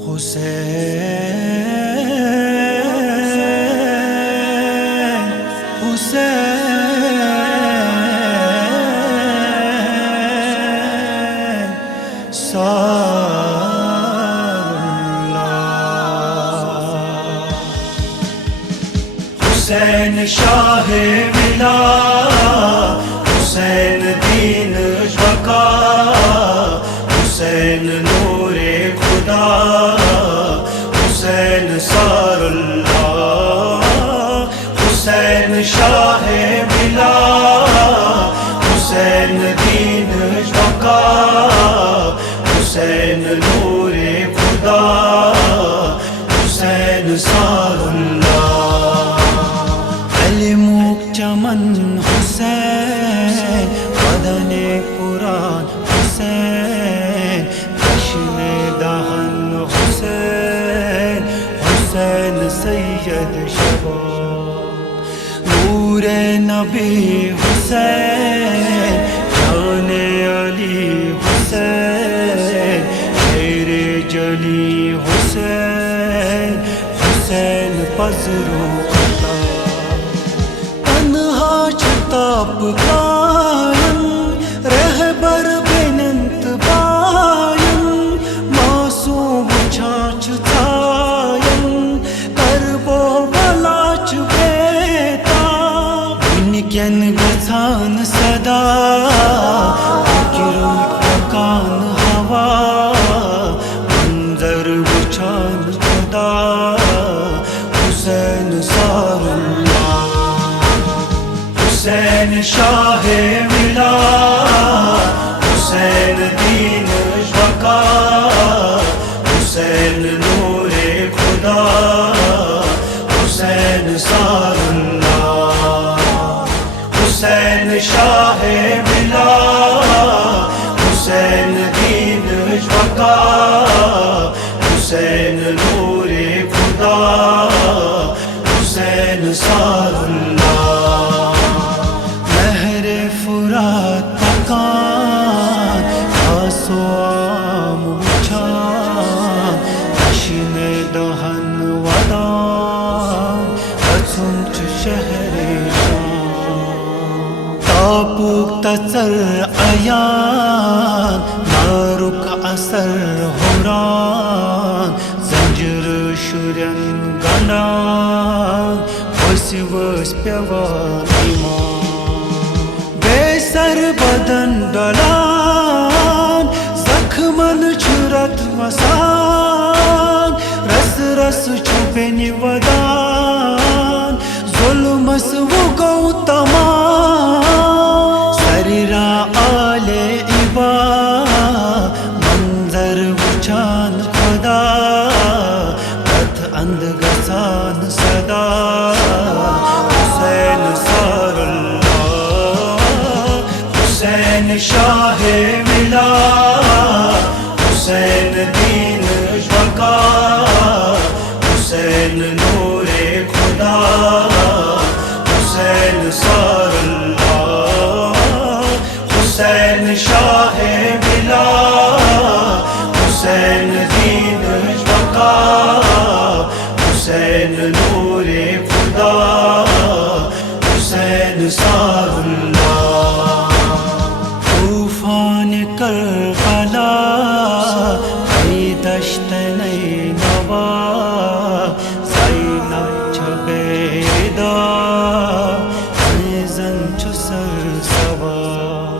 حسین حسین سار اللہ حسین شاہ ملا حسین دین بقا حسین نور خدا حسین سار اللہ حسین شاہ ملا حسین دین بقا حسین نور خدا حسین سار اللہ علموک چمن حسین بدن قرآن حسین جشن دہن حسین حسین سید شباب نور نبی حسین جان علی حسین شیر جلی حسین حسین پذرو خطا تنہا چھتاب قائم رہبر بنت بایم معصوم چھاچ تھائم کربو بلاچ بیتا انکین گھسان صدا گرم پکان ہوا منظر وچھان خدا حسین سار اللہ حسین شاہ ملا حسین دین بقا حسین نور خدا حسین سار اللہ حسین شاہ ملا حسین دین بقا حسین نور خدا حسین سار اللہ مہر فرات پکان آسو آم وچھان جشن دہن ودان بچنچ شہر شام تابوک تچر عیان نارک اثر حران زنجر شرین گنڈان وسی وس پیوان ایمان بے سر بدن ڈلان زخمن چھرت وسان رس رس چھپنی ودان ظلمس وہ گو تمام سریرا آل عبا منظر وچان خدا بد اند گسان صدا حسین سار اللہ حسین شاہ ملا حسین دین بقا حسین نور خدا حسین سار اللہ حسین شاہ ملا حسین دین بقا حسین نور خدا حسین سار اللہ طوفان کربلا ای دشت نینوا زینب چھ بیدا زن چھ سر سوار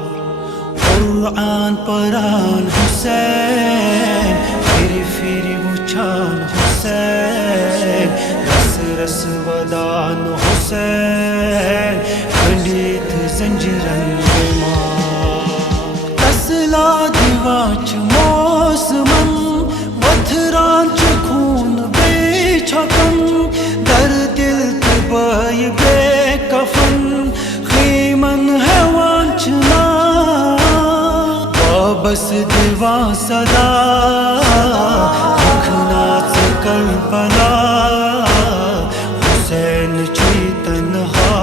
قرآن پران حسین پھری پھری وچھان حسین رس رس ودان حسین کھنڈیت زنجرن بیمار تسلا دیواچ موسمم وتھران چ خون بے چھکم در دل تبائی بے کفن خیمن حیوان چنا وابس دیوان صدا رکھنا کربلا حسین چی تنہا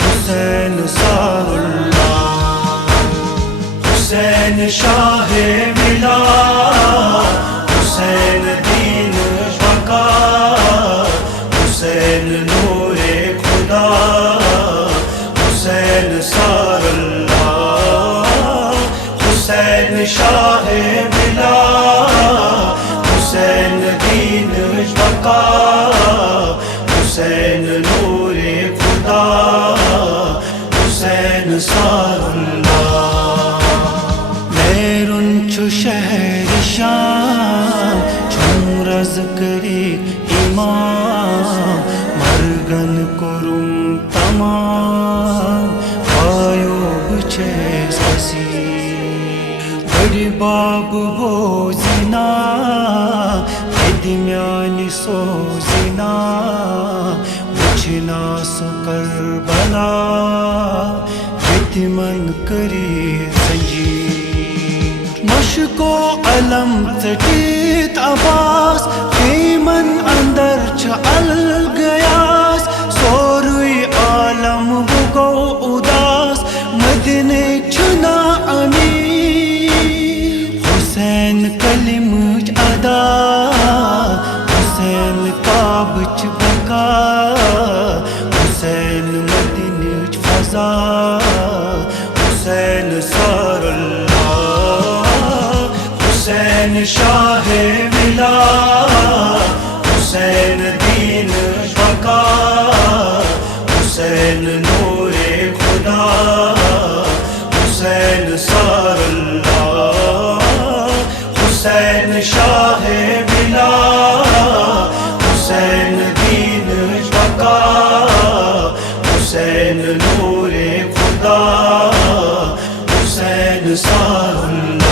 حسین سار اللہ حسین شاہ ملا مرگن کرم تمام آیو بچے سسی بڑی باب بوزنا میانی سوزنا وچھنا سو کربلا یتیمن کری زنجیر مشکو علم ژٹیت عباس خیمن اندر چل گیاس سوروی عالم گو اداس مدینے چھنا امیر حسین کلمچ ادا حسین کعبچ بقا حسین مدینچ فضا حسین سار اللہ حسین شاہ ولا حسین دین بقا حسین نور خدا حسین سار اللہ حسین شاہ ولا حسین دین بقا حسین نور خدا حسین سار اللہ